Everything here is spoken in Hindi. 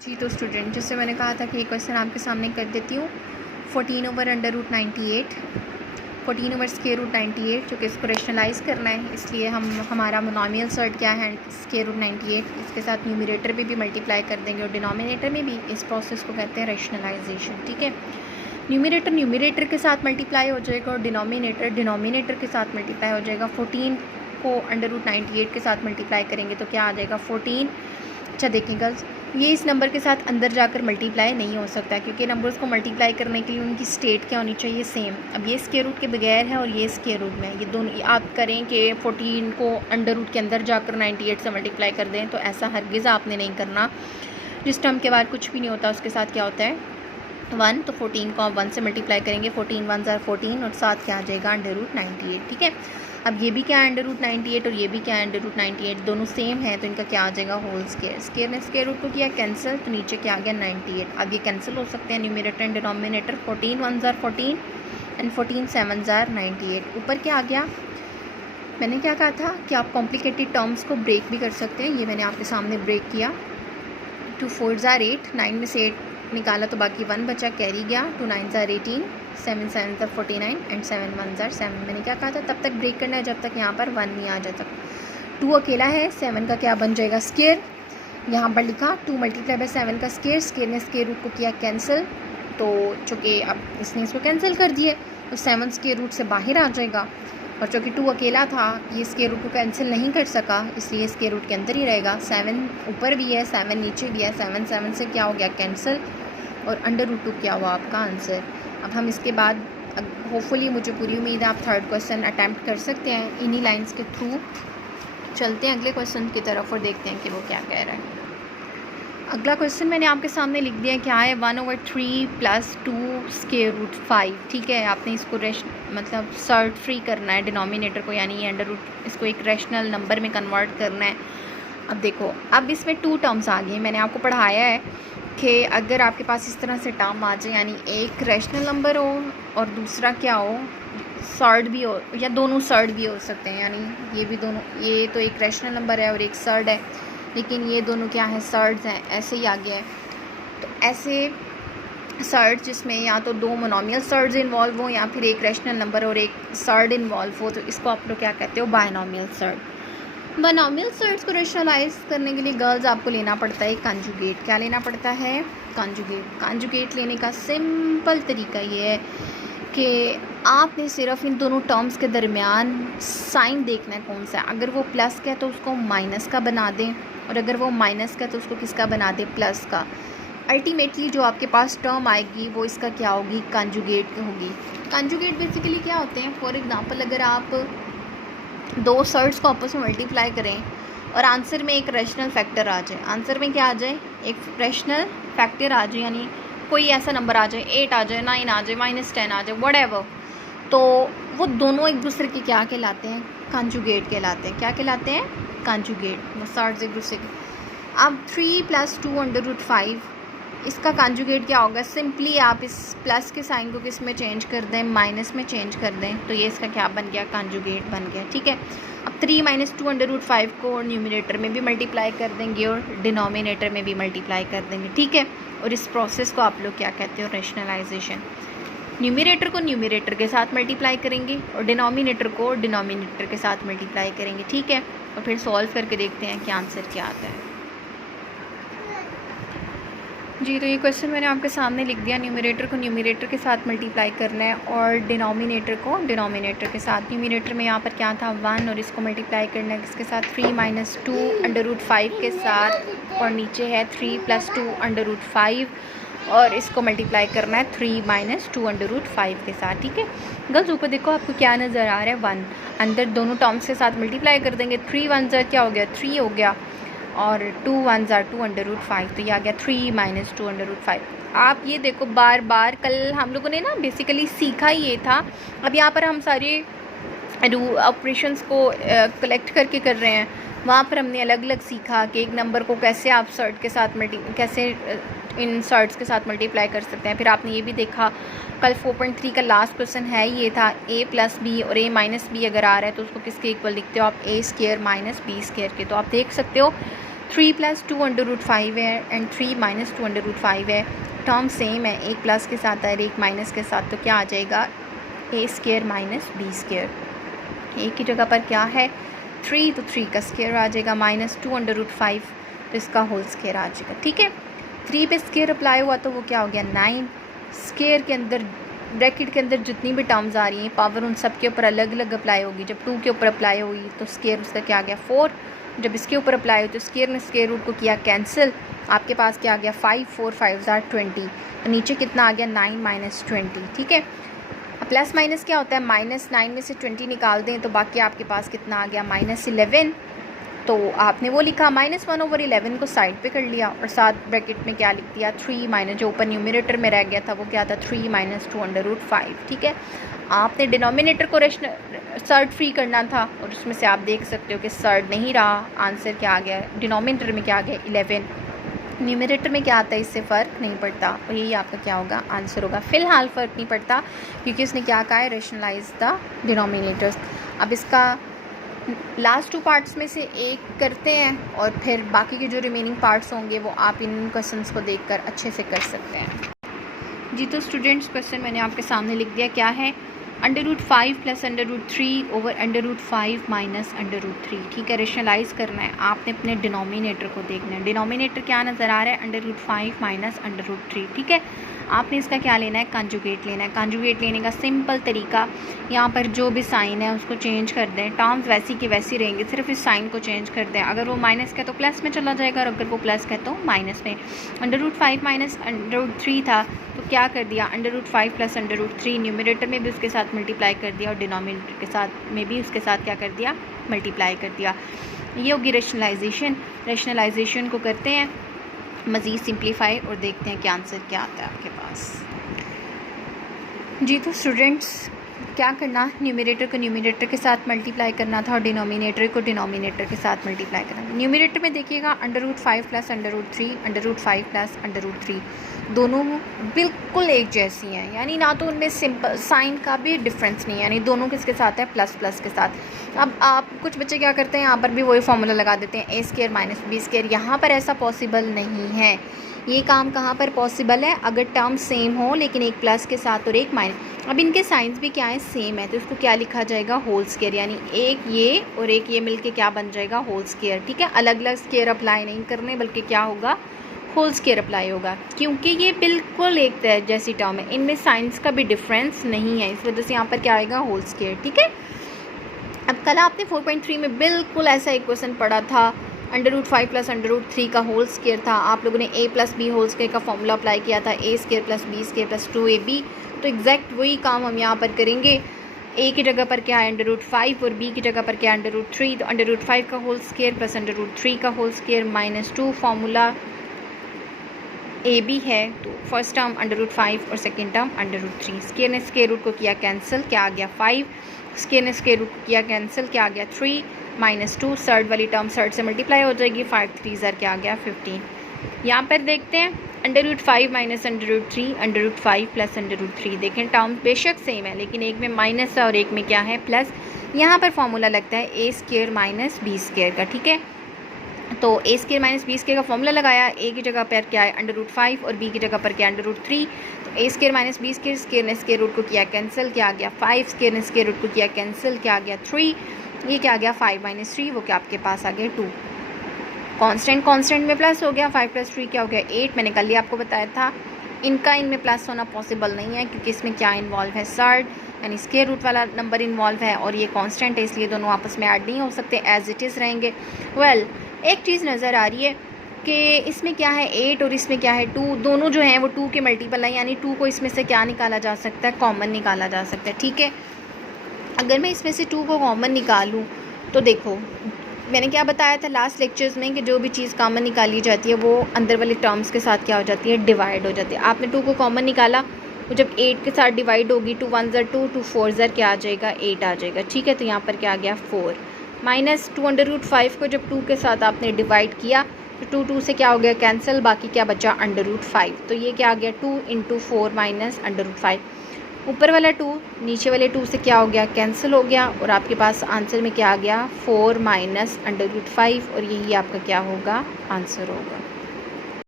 जी तो स्टूडेंट, जैसे मैंने कहा था कि ये क्वेश्चन आपके सामने कर देती हूँ। 14/√98, 14/√98 जो कि इसको रेशनलाइज़ करना है, इसलिए हमारा मोनोमियल सर्ट क्या है, √98। इसके साथ न्यूमरेटर भी मल्टीप्लाई कर देंगे और डिनोमिनेटर में भी। इस प्रोसेस को कहते हैं रेशनलाइजेशन। ठीक है, न्यूमरेटर के साथ मल्टीप्लाई हो जाएगा और डिनोमिनेटर के साथ मल्टीप्लाई हो जाएगा। 14 को √98 के साथ मल्टीप्लाई करेंगे तो क्या आ जाएगा 14। अच्छा देखिए गर्ल्स, ये इस नंबर के साथ अंदर जाकर मल्टीप्लाई नहीं हो सकता, क्योंकि नंबर्स को मल्टीप्लाई करने के लिए उनकी स्टेट क्या होनी चाहिए, सेम। अब ये स्क्वायर रूट के बगैर है और ये स्क्वायर रूट में है। ये दोनों आप करें कि 14 को अंडर रूट के अंदर जाकर 98 से मल्टीप्लाई कर दें, तो ऐसा हरगिज़ आपने नहीं करना। जिस टर्म के बाद कुछ भी नहीं होता उसके साथ क्या होता है 1, तो 14 को आप 1 से मल्टीप्लाई करेंगे। 14 1 ज़ार 14 और साथ क्या आ जाएगा √98। ठीक है, अब ये भी क्या है √98 और ये भी क्या है √98, दोनों सेम है, तो इनका क्या आ जाएगा होल स्क्वायर ने स्क्वायर रूट को किया कैंसिल, तो नीचे क्या आ गया 98। अब ये कैंसिल हो सकते हैं न्यूमरेटर एंड डिनोमिनेटर। 14 1 ज़ार 14 एंड 14 7 ज़ार 98। ऊपर क्या आ गया, मैंने क्या कहा था कि आप कॉम्प्लिकेटेड टर्म्स को ब्रेक भी कर सकते हैं। ये मैंने आपके सामने ब्रेक किया। 2 4 ज़ार 8, 9 में से 8 निकाला तो बाकी 1 बचा, कैरी गया। 2 9 ज़ार 18, 7 7 ज़ार 49 एंड 7 1 ज़ार 7। मैंने क्या कहा था, तब तक ब्रेक करना है जब तक यहाँ पर 1 नहीं आ जाता। 2 अकेला है, 7 का क्या बन जाएगा स्क्वायर। यहाँ पर लिखा 2 मल्टीप्लाई बाय 7 का स्क्वायर ने स्क्वायर रूट को किया कैंसिल, तो चूँकि अब इसने इसको कैंसिल कर दिए तो 7 स्क्वायर रूट से बाहर आ जाएगा। और चूँकि 2 अकेला था, ये स्क्वायर रूट को कैंसिल नहीं कर सका, इसलिए स्क्वायर रूट के अंदर ही रहेगा। 7 ऊपर भी है, 7 नीचे भी है। 7 7 से क्या हो गया कैंसिल और √2 क्या हुआ आपका आंसर। अब हम इसके बाद होपफुली, मुझे पूरी उम्मीद है आप थर्ड क्वेश्चन अटैम्प्ट कर सकते हैं। इन्हीं लाइंस के थ्रू चलते हैं अगले क्वेश्चन की तरफ और देखते हैं कि वो क्या कह रहा है। अगला क्वेश्चन मैंने आपके सामने लिख दिया, क्या है 1/3 + 2 स्क्वायर रूट 5। ठीक है, आपने इसको मतलब सर्ट फ्री करना है डिनोमिनेटर को, यानी अंडर रूट इसको एक रैशनल नंबर में कन्वर्ट करना है। अब देखो, अब इसमें 2 टर्म्स आ गई। मैंने आपको पढ़ाया है कि अगर आपके पास इस तरह से टर्म आ जाए, यानी एक रैशनल नंबर हो और दूसरा क्या हो सर्ड भी हो, या दोनों सर्ड भी हो सकते हैं, यानी ये भी दोनों, ये तो एक रैशनल नंबर है और एक सर्ड है, लेकिन ये दोनों क्या है सर्ड्स हैं, ऐसे ही आ गया है। तो ऐसे सर्ड जिसमें या तो 2 मोनोमियल सर्ड्स इन्वॉल्व हो या फिर एक रैशनल नंबर और एक सर्ड इन्वॉल्व हो, तो इसको आप लोग क्या कहते हो बायनोमियल सर्ड। बायनोमियल सर्ड्स को रेशनलाइज करने के लिए गर्ल्स आपको लेना पड़ता है कंजुगेट। क्या लेना पड़ता है, कंजुगेट लेने का सिंपल तरीका ये है कि आपने सिर्फ इन दोनों टर्म्स के दरमियान साइन देखना है कौन सा है। अगर वो प्लस का है तो उसको माइनस का बना दें, और अगर वो माइनस का है तो उसको किसका बना दें, प्लस का। अल्टीमेटली जो आपके पास टर्म आएगी वो इसका क्या होगी, कंजुगेट होगी। कंजुगेट बेसिकली क्या होते हैं, फॉर एग्जांपल अगर आप 2 सर्ड्स को आपस में मल्टीप्लाई करें और आंसर में एक रैशनल फैक्टर आ जाए, आंसर में क्या आ जाए, एक रैशनल फैक्टर आ जाए, यानी कोई ऐसा नंबर आ जाए, 8 आ जाए, 9 आ जाए, -10 आ जाए, व्हाटएवर, तो वो दोनों एक दूसरे के क्या कहलाते हैं, कंजुगेट कहलाते हैं। क्या कहलाते हैं, कंजुगेट। वो सर्ड्स एक दूसरे के। अब 3 + 2 √5, इसका कंजुगेट क्या होगा, सिंपली आप इस प्लस के साइन को किस में चेंज कर दें, माइनस में चेंज कर दें, तो ये इसका क्या बन गया, कंजुगेट बन गया। ठीक है, अब 3 - 2 √5 को न्यूमरेटर में भी मल्टीप्लाई कर देंगे और डिनोमिनेटर में भी मल्टीप्लाई कर देंगे। ठीक है, और इस प्रोसेस को आप लोग क्या कहते हो, रैशनलाइजेशन। न्यूमरेटर को न्यूमरेटर के साथ मल्टीप्लाई करेंगे और डिनोमिनेटर को डिनोमिनेटर के साथ मल्टीप्लाई करेंगे। ठीक है, और फिर सॉल्व करके देखते हैं कि आंसर क्या आता है। जी तो ये क्वेश्चन मैंने आपके सामने लिख दिया। न्यूमरेटर को न्यूमरेटर के साथ मल्टीप्लाई करना है और डिनोमिनेटर को डिनोमिनेटर के साथ। न्यूमरेटर में यहाँ पर क्या था 1, और इसको मल्टीप्लाई करना है किसके साथ, 3 - 2 √5 के साथ, और नीचे है 3 + 2 √5, और इसको मल्टीप्लाई करना है 3 - 2 √5 के साथ। ठीक है गर्ल्स, ऊपर देखो आपको क्या नज़र आ रहा है, 1 अंदर दोनों टर्म्स के साथ मल्टीप्लाई कर देंगे। 3 1 ज़ार क्या हो गया, 3 हो गया, और 2 1 ज़ार 2 √5, तो ये आ गया 3 - 2 √5। आप ये देखो, बार बार कल हम लोगों ने ना बेसिकली सीखा ही ये था। अब यहाँ पर हम सारे ऑपरेशंस को कलेक्ट करके कर रहे हैं। वहाँ पर हमने अलग अलग सीखा कि एक नंबर को कैसे आप सर्ट के साथ कैसे इन सर्ट्स के साथ मल्टीप्लाई कर सकते हैं। फिर आपने ये भी देखा कल 4.3 का लास्ट क्वेश्चन है ये था, a + b और a - b अगर आ रहा है तो उसको किसके इक्वल लिखते हो आप, a² - b² के। तो आप देख सकते हो 3 प्लस 2 अंडर रूट 5 है एंड 3 माइनस 2 अंडर रूट 5 है। टर्म सेम है, एक प्लस के साथ है एक माइनस के साथ, तो क्या आ जाएगा ए स्क्वायर माइनस बी स्क्वायर। ए की जगह पर क्या है 3, तो 3 का स्क्वायर आ जाएगा, माइनस 2 अंडर रूट 5 तो इसका होल स्क्वायर आ जाएगा। ठीक है, 3 पे स्क्वायर अप्लाई हुआ तो वो क्या हो गया 9। स्क्वायर के अंदर ब्रैकेट के अंदर जितनी भी टर्म्स आ रही हैं पावर उन सब के ऊपर अलग अलग अप्लाई होगी। जब 2 के ऊपर अप्लाई हुई तो स्क्वायर उसका क्या आ गया 4। जब इसके ऊपर अप्लाई हुई तो स्क्वायर ने स्क्वायर रूट को किया कैंसिल, आपके पास क्या आ गया 5, 4 5 20, तो नीचे कितना आ गया 9 माइनस 20। ठीक है, प्लस माइनस क्या होता है, -9 में से 20 निकाल दें तो बाकी आपके पास कितना आ गया -11। तो आपने वो लिखा -1/11 को साइड पे कर लिया और साथ ब्रैकेट में क्या लिख दिया 3 माइनस, जो ऊपर न्यूमरेटर में रह गया था वो क्या था 3 माइनस 2 अंडर रूट 5। ठीक है, आपने डिनोमिनेटर को सर्ड फ्री करना था और उसमें से आप देख सकते हो कि सर्ड नहीं रहा, आंसर क्या आ गया, डिनोमिनेटर में क्या आ गया 11, न्यूमरेटर में क्या आता है इससे फ़र्क नहीं पड़ता, और यही आपका क्या होगा आंसर होगा। फ़िलहाल फ़र्क नहीं पड़ता क्योंकि उसने क्या कहा है रेशनलाइज द डिनोमिनेटर्स। अब इसका लास्ट 2 पार्ट्स में से एक करते हैं और फिर बाकी के जो रिमेनिंग पार्ट्स होंगे वो आप इन क्वेश्चंस को देखकर अच्छे से कर सकते हैं। जी तो स्टूडेंट्स क्वेश्चन मैंने आपके सामने लिख दिया, क्या है √5 प्लस √3 ओवर √5 माइनस √3। ठीक है, रेशनलाइज करना है, आपने अपने डिनोमिनेटर को देखना है। डिनोमिनेटर क्या नज़र आ रहा है √5 माइनस √3। ठीक है, आपने इसका क्या लेना है कंजुगेट लेना है। कंजुगेट लेने का सिंपल तरीका, यहाँ पर जो भी साइन है उसको चेंज कर दें, टर्म्स वैसी की वैसी रहेंगे, सिर्फ इस साइन को चेंज कर दें। अगर वो माइनस का तो प्लस में चला जाएगा और अगर वो प्लस का तो माइनस में। √5 माइनस √3 था तो क्या कर दिया √5 प्लस √3, न्यूमरेटर में भी उसके साथ मल्टीप्लाई कर दिया और डिनोमिनेटर के साथ में भी उसके साथ क्या कर दिया मल्टीप्लाई कर दिया। ये होगी रेशनलाइजेशन। रेशनलाइजेशन को करते हैं मज़ीद सिंप्लीफाई और देखते हैं कि आंसर क्या आता है आपके पास। जी तो स्टूडेंट्स क्या करना, न्यूमरेटर को न्यूमरेटर के साथ मल्टीप्लाई करना था और डिनोमिनेटर को डिनोमिनेटर के साथ मल्टीप्लाई करना। न्यूमरेटर में देखिएगा √5 प्लस √3, √5 प्लस √3 दोनों बिल्कुल एक जैसी हैं, यानी ना तो उनमें सिंपल साइन का भी डिफरेंस नहीं है, यानी दोनों किसके साथ है प्लस प्लस के साथ। अब आप कुछ बच्चे क्या करते हैं यहाँ पर भी वही फार्मूला लगा देते हैं a square minus b square. यहाँ पर ऐसा पॉसिबल नहीं है। ये काम कहाँ पर पॉसिबल है, अगर टर्म सेम हो लेकिन एक प्लस के साथ और एक माइनस। अब इनके साइंस भी क्या है सेम है तो इसको क्या लिखा जाएगा होल स्क्वायर, यानी एक ये और एक ये मिलके क्या बन जाएगा होल स्क्वायर। ठीक है, अलग अलग स्क्वायर अप्लाई नहीं करने बल्कि क्या होगा होल स्क्वायर अप्लाई होगा, क्योंकि ये बिल्कुल एक जैसी टर्म है, इनमें साइंस का भी डिफरेंस नहीं है, इस वजह से यहाँ पर क्या आएगा होल स्क्वायर। ठीक है, अब कल आपने 4.3 में बिल्कुल ऐसा एक क्वेश्चन पढ़ा था, √5 प्लस √3 का होल स्क्वायर था। आप लोगों ने a plus B whole square का फॉर्मूला अप्लाई किया था, a square plus b square plus 2ab। तो एग्जैक्ट वही काम हम यहाँ पर करेंगे। a की जगह पर क्या है √5 और b की जगह पर क्या है √3, तो √5 का होल स्क्वायर प्लस √3 का whole square -2 formula A B है, तो फर्स्ट टर्म √5 और सेकेंड टर्म √3। स्क्वायर ने स्क्वायर रूट को किया कैंसिल, क्या आ गया 5, स्क्वायर ने स्क्वायर रूट को किया कैंसिल, क्या आ गया 3 -2, सर्ड वाली टर्म सर्ड से मल्टीप्लाई हो जाएगी, 5 3 क्या आ गया 15। यहाँ पर देखते हैं √5 माइनस √3, √5 प्लस √3। देखें टर्म बेशक सेम है लेकिन एक में माइनस है और एक में क्या है प्लस। यहाँ पर फॉर्मूला लगता है a square minus b square का। ठीक है, तो a square minus b square का फॉर्मूला लगाया, a की जगह पर क्या है √5 और b की जगह पर क्या है √3, तो a square minus b square, square ने स्क्वायर रूट को किया कैंसिल, क्या आ गया 5, स्क्वायर ने स्क्वायर रूट को किया कैंसिल, क्या आ गया 3, ये क्या आ गया 5 - 3, वो क्या आपके पास आ गया 2। कांस्टेंट में प्लस हो गया, 5 + 3 क्या हो गया 8। मैंने कल ही आपको बताया था इनमें प्लस होना पॉसिबल नहीं है क्योंकि इसमें क्या इन्वॉल्व है सर्ड, यानी स्क्वायर रूट वाला नंबर इन्वॉल्व है और ये कांस्टेंट है, इसलिए दोनों आपस में ऐड नहीं हो सकते, एज इट इज़ रहेंगे। एक चीज़ नज़र आ रही है कि इसमें क्या है 8 और इसमें क्या है 2, दोनों जो हैं वो 2 के मल्टीपल हैं, यानी 2 को इसमें से क्या निकाला जा सकता है कॉमन निकाला जा सकता है। ठीक है, अगर मैं इसमें से 2 को कॉमन निकालूँ तो देखो मैंने क्या बताया था लास्ट लेक्चर्स में कि जो भी चीज़ कॉमन निकाली जाती है वो अंदर वाले टर्म्स के साथ क्या हो जाती है डिवाइड हो जाती है। आपने 2 को कॉमन निकाला तो जब 8 के साथ डिवाइड होगी 2 1 ज़र 2, 2 4 ज़र क्या आ जाएगा 8 आ जाएगा। ठीक है, तो यहाँ पर क्या आ गया 4 -2 √5 को जब 2 के साथ आपने डिवाइड किया तो 2 से क्या हो गया कैंसिल, बाकी क्या बचा √5, तो ये क्या आ गया 2 × 4 - √5। ऊपर वाला 2 नीचे वाले 2 से क्या हो गया, कैंसिल हो गया, और आपके पास आंसर में क्या आ गया, 4 - √5, और यही आपका क्या होगा, आंसर होगा।